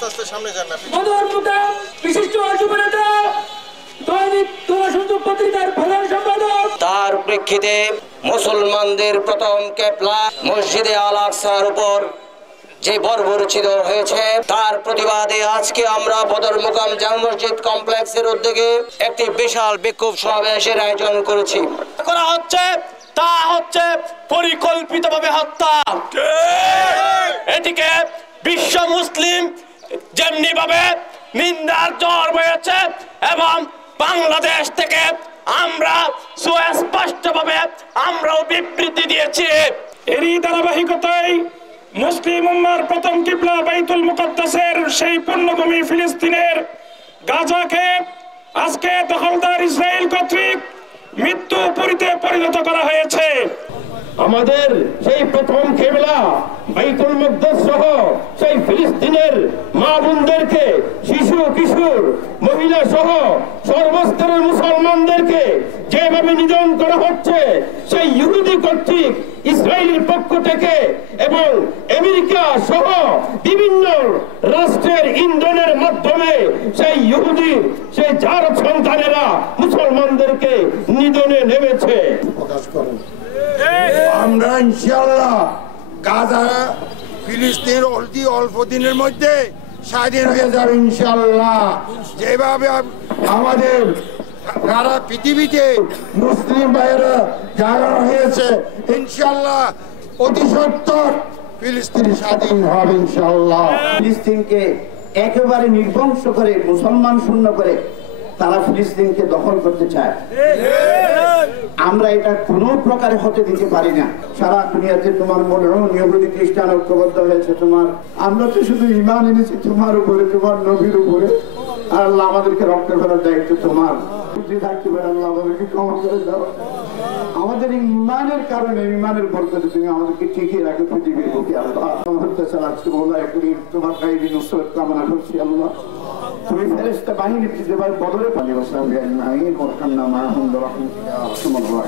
আস্তে আস্তে সামনে যান না। বিশিষ্ট যুবনেতা দৈনিক দূরসংযোগ পত্রিকার প্রধান সম্পাদক। তার প্রেক্ষিতে মুসলমানদের প্রথম কেবলা মসজিদে আল আকসার উপর যে বর্বরচিত হয়েছে তার প্রতিবাদে আজকে আমরা বদর মুকাম জামে মসজিদ কমপ্লেক্সের উদ্যোগে একটি বিশাল বিক্ষোভ সমাবেশের আয়োজন করেছি। করা হচ্ছে তা হচ্ছে পরিকল্পিতভাবে হত্যা। এটিকে বিশ্ব মুসলিম যেমনি ভাবে নিন্দার জ্বর বয়েছে এবং বাংলাদেশ থেকে আমরা সুস্পষ্টভাবে আমরাও বিবৃতি দিয়েছি। এরই ধারাবাহিকতায় মুসলিম উম্মার প্রথম কিবলা বাইতুল মুকদ্দাসের সেই পুণ্যভূমি ফিলিস্তিনের গাজাকে আজকে দখলদার ইসরায়েল কর্তৃক মৃত্যুপুরীতে পরিণত করা হয়েছে। আমাদের সেই প্রথম কিবলা বাইতুল মুকদ্দাস সহ সেই ফিলিস্তিনের মা বোনদেরকে, শিশু কিশোর মহিলা সহ সর্বস্তরের মুসলমানদেরকে যেভাবে নিধন করা হচ্ছে সেই ইহুদি কর্তৃক ইসরায়েলের পক্ষ থেকে এবং আমেরিকা সহ বিভিন্ন রাষ্ট্রের ইন্ধনের মাধ্যমে সেই ইহুদি সেই জার সন্তানেরা মুসলমানদেরকে নিধনে নেমেছে। আমরা ইনশাআল্লাহ গাজা ফিলিস্তিন অল্প দিনের মধ্যে স্বাধীন হয়ে যাবে ইনশাআল্লাহ। যেভাবে আমাদের সারা পৃথিবীতে মুসলিম ভাইয়েরা জাগানো হয়েছে ইনশাআল্লাহ অতি সত্বর ফিলিস্তিন স্বাধীন হবে ইনশাআল্লাহ। ফিলিস্তিনকে একেবারে নির্বংশ করে মুসলমান শূন্য করে তারা ফিলিস্তিনকে দখল করতে চায়। আমরা এটা কোনো প্রকারে হতে দিতে পারি না। সারা দুনিয়াতে তোমার মনে হয় ইহুদি খ্রিস্টান ঐক্যবদ্ধ হয়েছে তোমার, আমরা তো শুধু ঈমান এনেছি তোমার উপরে, তোমার নবীর উপরে। আর আল্লাহ আমাদেরকে রক্ষা করার দায়িত্ব তোমার। থাকতে পারে আল্লাহ আমাদেরকে ক্ষমা করে দাও। আমাদের ঈমানের কারণে, ঈমানের বরকতে তুমি আমাদেরকে টিকিয়ে রাখো পৃথিবীর বুকে। আল্লাহ তোমার গায়ে নুসরত কামনা করছি। আল্লাহ তুমি ফেরেশতা বাহিনী পৃথিবীর বদরে পানি বসাবে না, এই করখান না মা হুম রাহমাতুল্লাহ।